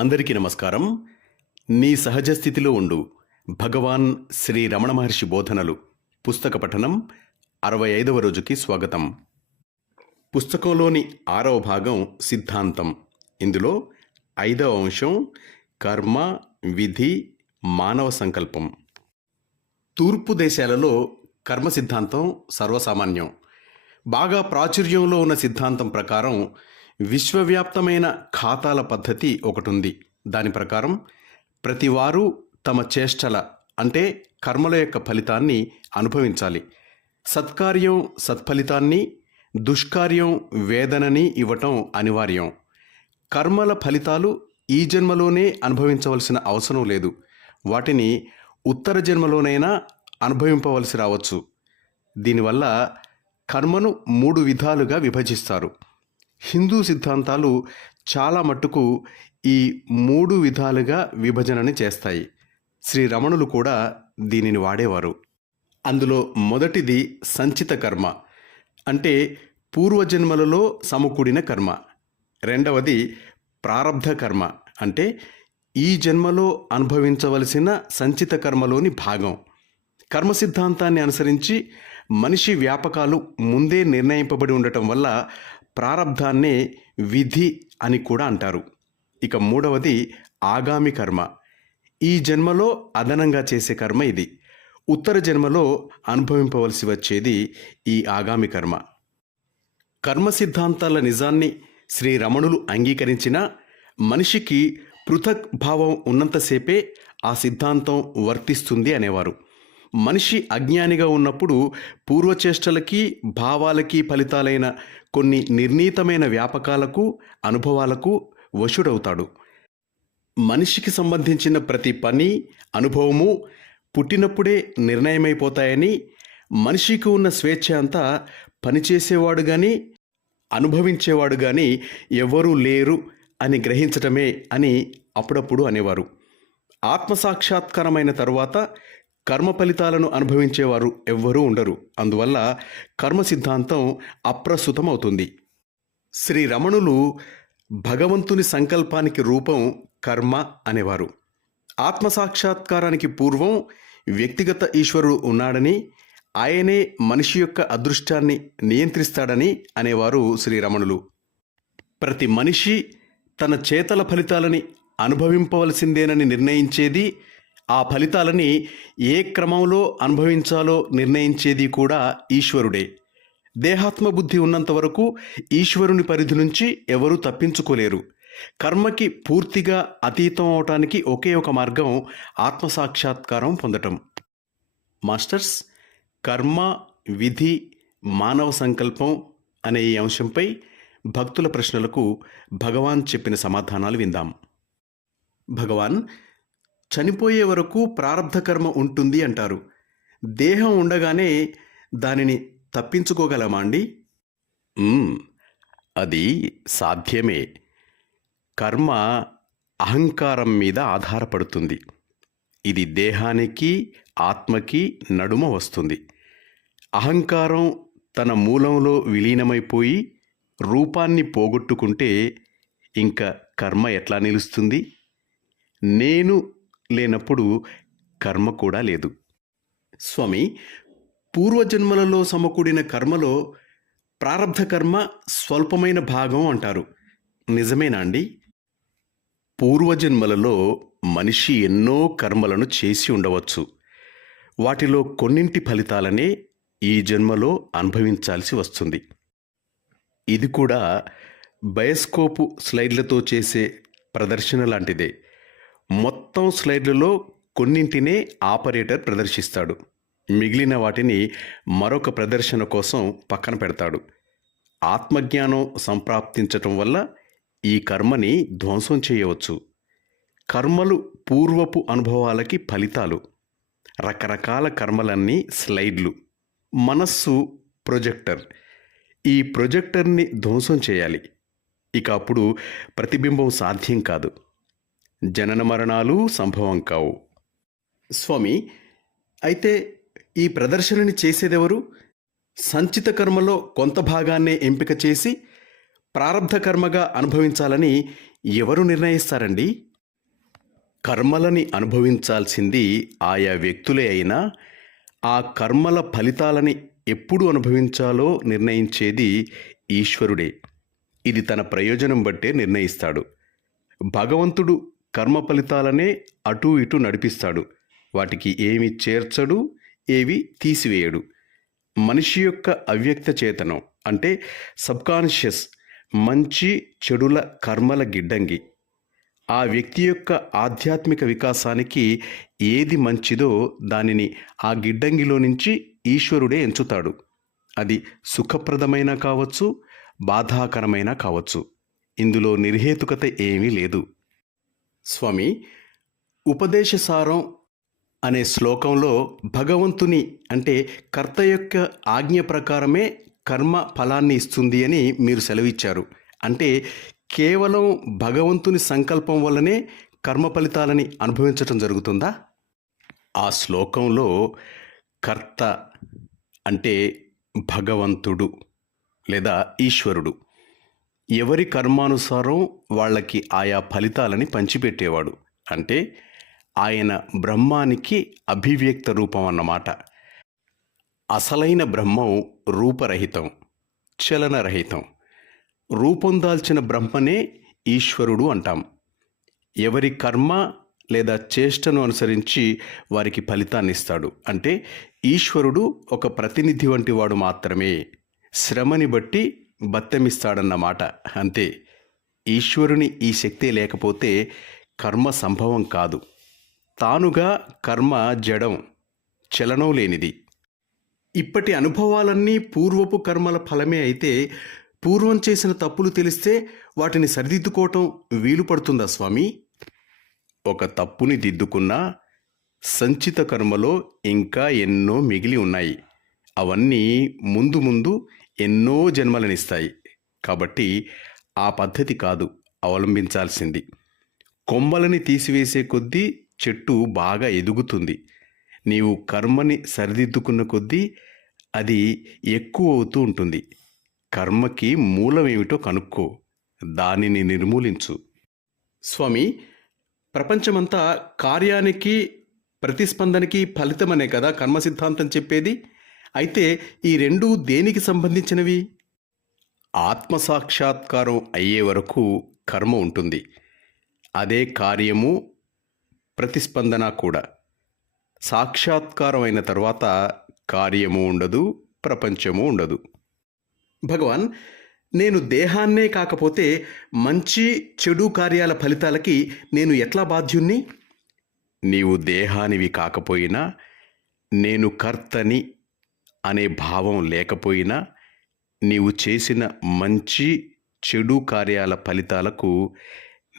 అందరికీ నమస్కారం. నీ సహజ స్థితిలో ఉండు భగవాన్ శ్రీ రమణ మహర్షి బోధనలు పుస్తక పఠనం 65వ రోజుకి స్వాగతం. పుస్తకంలోని 6వ భాగం సిద్ధాంతం. ఇందులో 5వ అంశం కర్మ, విధి, మానవ సంకల్పం. తూర్పు దేశాలలో కర్మ సిద్ధాంతం సర్వసామాన్యం. బాగా ప్రాచుర్యంలో ఉన్న సిద్ధాంతం ప్రకారం విశ్వవ్యాప్తమైన ఖాతాల పద్ధతి ఒకటుంది. దాని ప్రకారం ప్రతివారు తమ చేష్టల అంటే కర్మల యొక్క ఫలితాన్ని అనుభవించాలి. సత్కార్యం సత్ఫలితాన్ని, దుష్కార్యం వేదనని ఇవ్వటం అనివార్యం. కర్మల ఫలితాలు ఈ జన్మలోనే అనుభవించవలసిన అవసరం లేదు. వాటిని ఉత్తర జన్మలోనైనా అనుభవింపవలసి రావచ్చు. దీనివల్ల కర్మను 3 విధాలుగా విభజిస్తారు. హిందూ సిద్ధాంతాలు చాలా మట్టుకు ఈ 3 విధాలుగా విభజనని చేస్తాయి. శ్రీ రమణులు కూడా దీనిని వాడేవారు. అందులో మొదటిది సంచిత కర్మ, అంటే పూర్వజన్మలలో సమకూడిన కర్మ. రెండవది ప్రారబ్ధ కర్మ, అంటే ఈ జన్మలో అనుభవించవలసిన సంచిత కర్మలోని భాగం. కర్మ సిద్ధాంతాన్ని అనుసరించి మనిషి వ్యాపకాలు ముందే నిర్ణయింపబడి ఉండటం వల్ల ప్రారబ్ధాన్నే విధి అని కూడా అంటారు. ఇక మూడవది ఆగామి కర్మ. ఈ జన్మలో అదనంగా చేసే కర్మ ఇది. ఉత్తర జన్మలో అనుభవింపవలసి వచ్చేది ఈ ఆగామి కర్మ. కర్మ సిద్ధాంతాల నిజాన్ని శ్రీ రమణులు అంగీకరించిన మనిషికి పృథక్ భావం ఉన్నంతసేపే ఆ సిద్ధాంతం వర్తిస్తుంది అనేవారు. మనిషి అజ్ఞానిగా ఉన్నప్పుడు పూర్వచేష్టలకి భావాలకి ఫలితాలైన కొన్ని నిర్ణీతమైన వ్యాపకాలకు అనుభవాలకు వశుడవుతాడు. మనిషికి సంబంధించిన ప్రతి పని అనుభవము పుట్టినప్పుడే నిర్ణయమైపోతాయని, మనిషికి ఉన్న స్వేచ్ఛ అంతా పనిచేసేవాడు కానీ అనుభవించేవాడు కానీ ఎవరూ లేరు అని గ్రహించటమే అని అప్పుడప్పుడు అనేవారు. ఆత్మసాక్షాత్కారమైన తరువాత కర్మ ఫలితాలను అనుభవించేవారు ఎవ్వరూ ఉండరు. అందువల్ల కర్మ సిద్ధాంతం అప్రస్తుతం అవుతుంది. శ్రీ రమణులు భగవంతుని సంకల్పానికి రూపం కర్మ అనేవారు. ఆత్మసాక్షాత్కారానికి పూర్వం వ్యక్తిగత ఈశ్వరుడు ఉన్నాడని, ఆయనే మనిషి యొక్క అదృష్టాన్ని నియంత్రిస్తాడని అనేవారు శ్రీ రమణులు. ప్రతి మనిషి తన చేతల ఫలితాలని అనుభవింపవలసిందేనని నిర్ణయించేది, ఆ ఫలితాలని ఏ క్రమంలో అనుభవించాలో నిర్ణయించేది కూడా ఈశ్వరుడే. దేహాత్మబుద్ధి ఉన్నంత వరకు ఈశ్వరుని పరిధి నుంచి ఎవరూ తప్పించుకోలేరు. కర్మకి పూర్తిగా అతీతం అవటానికి ఒకే ఒక మార్గం ఆత్మసాక్షాత్కారం పొందటం. మాస్టర్స్, కర్మ, విధి, మానవ సంకల్పం అనే ఈ అంశంపై భక్తుల ప్రశ్నలకు భగవాన్ చెప్పిన సమాధానాలు విందాం. భగవాన్, చనిపోయే వరకు ప్రారబ్ధ కర్మ ఉంటుంది అంటారు. దేహం ఉండగానే దానిని తప్పించుకోగలమా అండి? అది సాధ్యమే. కర్మ అహంకారం మీద ఆధారపడుతుంది. ఇది దేహానికి ఆత్మకి నడుమ వస్తుంది. అహంకారం తన మూలంలో విలీనమైపోయి రూపాన్ని పోగొట్టుకుంటే ఇంకా కర్మ ఎట్లా నిలుస్తుంది? నేను లేనప్పుడు కర్మ కూడా లేదు. స్వామి, పూర్వజన్మలలో సమకూడిన కర్మలో ప్రారబ్ధ కర్మ స్వల్పమైన భాగం అంటారు. నిజమేనా అండి? పూర్వజన్మలలో మనిషి ఎన్నో కర్మలను చేసి ఉండవచ్చు. వాటిలో కొన్నింటి ఫలితాలనే ఈ జన్మలో అనుభవించాల్సి వస్తుంది. ఇది కూడా బయోస్కోపు స్లైడ్లతో చేసే ప్రదర్శన లాంటిదే. మొత్తం స్లైడ్లలో కొన్నింటినే ఆపరేటర్ ప్రదర్శిస్తాడు. మిగిలిన వాటిని మరొక ప్రదర్శన కోసం పక్కన పెడతాడు. ఆత్మజ్ఞానం సంప్రాప్తించటం వల్ల ఈ కర్మని ధ్వంసం చేయవచ్చు. కర్మలు పూర్వపు అనుభవాలకి ఫలితాలు. రకరకాల కర్మలన్నీ స్లైడ్లు. మనస్సు ప్రొజెక్టర్. ఈ ప్రొజెక్టర్ని ధ్వంసం చేయాలి. ఇక అప్పుడు ప్రతిబింబం సాధ్యం కాదు. జనన మరణాలు సంభవం కావు. స్వామి, అయితే ఈ ప్రదర్శనని చేసేదెవరు? సంచిత కర్మలో కొంత భాగాన్నే ఎంపిక చేసి ప్రారబ్ధ కర్మగా అనుభవించాలని ఎవరు నిర్ణయిస్తారండి? కర్మలని అనుభవించాల్సింది ఆయా వ్యక్తులే అయినా ఆ కర్మల ఫలితాలని ఎప్పుడు అనుభవించాలో నిర్ణయించేది ఈశ్వరుడే. ఇది తన ప్రయోజనం బట్టే నిర్ణయిస్తాడు. భగవంతుడు కర్మ ఫలితాలనే అటూ ఇటూ నడిపిస్తాడు. వాటికి ఏమి చేర్చడు, ఏవి తీసివేయడు. మనిషి యొక్క అవ్యక్త చేతనం అంటే సబ్కాన్షియస్ మంచి చెడుల కర్మల గిడ్డంగి. ఆ వ్యక్తి యొక్క ఆధ్యాత్మిక వికాసానికి ఏది మంచిదో దానిని ఆ గిడ్డంగిలో నుంచి ఈశ్వరుడే ఎంచుతాడు. అది సుఖప్రదమైనా కావచ్చు, బాధాకరమైనా కావచ్చు. ఇందులో నిర్హేతుకత ఏమీ లేదు. స్వామి, ఉపదేశసారం అనే శ్లోకంలో భగవంతుని అంటే కర్త యొక్క ఆజ్ఞ ప్రకారమే కర్మ ఫలాన్ని ఇస్తుంది అని మీరు సెలవిచ్చారు. అంటే కేవలం భగవంతుని సంకల్పం వల్లనే కర్మ ఫలితాలని అనుభవించటం జరుగుతుందా? ఆ శ్లోకంలో కర్త అంటే భగవంతుడు లేదా ఈశ్వరుడు. ఎవరి కర్మానుసారం వాళ్ళకి ఆయా ఫలితాలని పంచిపెట్టేవాడు. అంటే ఆయన బ్రహ్మానికి అభివ్యక్త రూపం అన్నమాట. అసలైన బ్రహ్మం రూపరహితం, చలనరహితం. రూపం దాల్చిన బ్రహ్మనే ఈశ్వరుడు అంటాం. ఎవరి కర్మ లేదా చేష్టను అనుసరించి వారికి ఫలితాన్ని ఇస్తాడు. అంటే ఈశ్వరుడు ఒక ప్రతినిధి వంటి వాడు మాత్రమే. శ్రమని బట్టి బత్తెమిస్తాడన్నమాట. అంతే. ఈశ్వరుని ఈ శక్తి లేకపోతే కర్మ సంభవం కాదు. తానుగా కర్మ జడం, చలనం లేనిది. ఇప్పటి అనుభవాలన్నీ పూర్వపు కర్మల ఫలమే అయితే పూర్వం చేసిన తప్పులు తెలిస్తే వాటిని సరిదిద్దుకోవటం వీలు పడుతుందా స్వామి? ఒక తప్పుని దిద్దుకున్నా సంచిత కర్మలో ఇంకా ఎన్నో మిగిలి ఉన్నాయి. అవన్నీ ముందు ముందు ఎన్నో జన్మలనిస్తాయి. కాబట్టి ఆ పద్ధతి కాదు అవలంబించాల్సింది. కొమ్మలని తీసివేసే కొద్దీ చెట్టు బాగా ఎదుగుతుంది. నీవు కర్మని సరిదిద్దుకున్న కొద్దీ అది ఎక్కువ అవుతూ ఉంటుంది. కర్మకి మూలమేమిటో కనుక్కో, దానిని నిర్మూలించు. స్వామి, ప్రపంచమంతా కార్యానికి ప్రతిస్పందనకి ఫలితమనే కదా కర్మ సిద్ధాంతం చెప్పేది. అయితే ఈ రెండూ దేనికి సంబంధించినవి? ఆత్మసాక్షాత్కారం అయ్యే వరకు కర్మ ఉంటుంది. అదే కార్యము, ప్రతిస్పందన కూడా. సాక్షాత్కారం అయిన తర్వాత కార్యము ఉండదు, ప్రపంచము ఉండదు. భగవాన్, నేను దేహాన్నే కాకపోతే మంచి చెడు కార్యాల ఫలితాలకి నేను ఎట్లా బాధ్యుణ్ణి? నీవు దేహానివి కాకపోయినా, నేను కర్తని అనే భావం లేకపోయినా, నీవు చేసిన మంచి చెడు కార్యాల ఫలితాలకు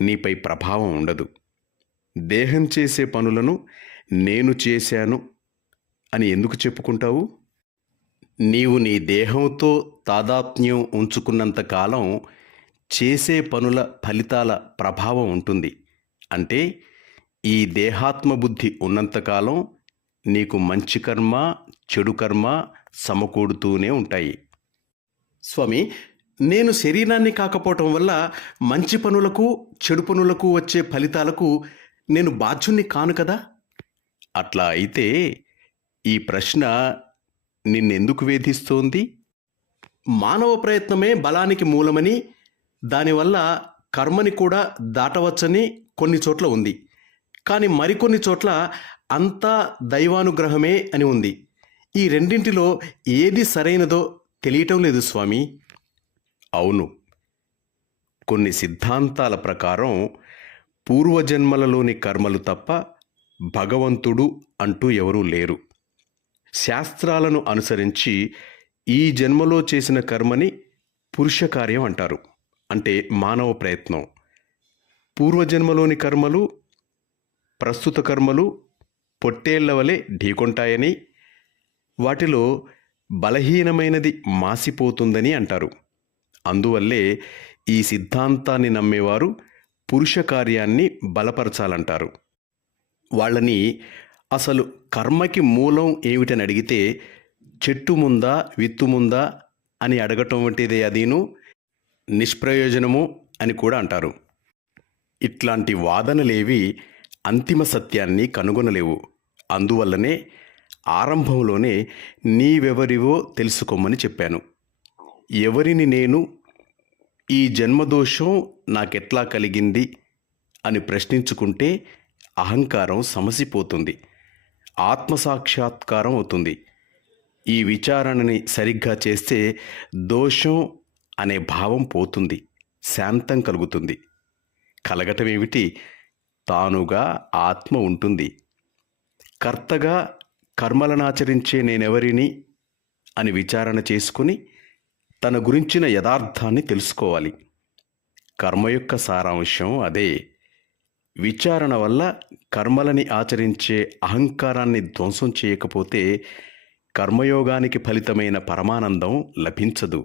నీపై ప్రభావం ఉండదు. దేహం చేసే పనులను నేను చేశాను అని ఎందుకు చెప్పుకుంటావు? నీవు నీ దేహంతో తాదాత్మ్యం ఉంచుకున్నంతకాలం చేసే పనుల ఫలితాల ప్రభావం ఉంటుంది. అంటే ఈ దేహాత్మబుద్ధి ఉన్నంతకాలం నీకు మంచి కర్మ, చెడు కర్మ సమకూడుతూనే ఉంటాయి. స్వామి, నేను శరీరాన్ని కాకపోవటం వల్ల మంచి పనులకు, చెడు పనులకు వచ్చే ఫలితాలకు నేను బాధ్యుణ్ణి కాను కదా? అట్లా అయితే ఈ ప్రశ్న నిన్నెందుకు వేధిస్తోంది? మానవ ప్రయత్నమే బలానికి మూలమని, దానివల్ల కర్మని కూడా దాటవచ్చని కొన్ని చోట్ల ఉంది. కానీ మరికొన్ని చోట్ల అంతా దైవానుగ్రహమే అని ఉంది. ఈ రెండింటిలో ఏది సరైనదో తెలియటం లేదు స్వామి. అవును, కొన్ని సిద్ధాంతాల ప్రకారం పూర్వజన్మలలోని కర్మలు తప్ప భగవంతుడు అంటూ ఎవరూ లేరు. శాస్త్రాలను అనుసరించి ఈ జన్మలో చేసిన కర్మని పురుషకార్యం అంటారు. అంటే మానవ ప్రయత్నం. పూర్వజన్మలోని కర్మలు ప్రస్తుత కర్మలు పొట్టేళ్ల వలె ఢీకొంటాయని, వాటిలో బలహీనమైనది మాసిపోతుందని అంటారు. అందువల్లే ఈ సిద్ధాంతాన్ని నమ్మేవారు పురుష కార్యాన్ని బలపరచాలంటారు. వాళ్ళని అసలు కర్మకి మూలం ఏమిటని అడిగితే చెట్టు ముందా విత్తు ముందా అని అడగటం వంటిదే అదీను, నిష్ప్రయోజనము అని కూడా అంటారు. ఇట్లాంటి వాదనలేవి అంతిమ సత్యాన్ని కనుగొనలేవు. అందువల్లనే ఆరంభంలోనే నీవెవరివో తెలుసుకోమని చెప్పాను. ఎవరిని నేను, ఈ జన్మదోషం నాకెట్లా కలిగింది అని ప్రశ్నించుకుంటే అహంకారం సమసిపోతుంది, ఆత్మసాక్షాత్కారం అవుతుంది. ఈ విచారణని సరిగ్గా చేస్తే దోషం అనే భావం పోతుంది, శాంతం కలుగుతుంది. కలగటమేమిటి? తానుగా ఆత్మ ఉంటుంది. కర్తగా కర్మలనాచరించే నేనెవరిని అని విచారణ చేసుకుని తన గురించిన యథార్థాన్ని తెలుసుకోవాలి. కర్మ యొక్క సారాంశం అదే. విచారణ వల్ల కర్మలని ఆచరించే అహంకారాన్ని ధ్వంసం చేయకపోతే కర్మయోగానికి ఫలితమైన పరమానందం లభించదు.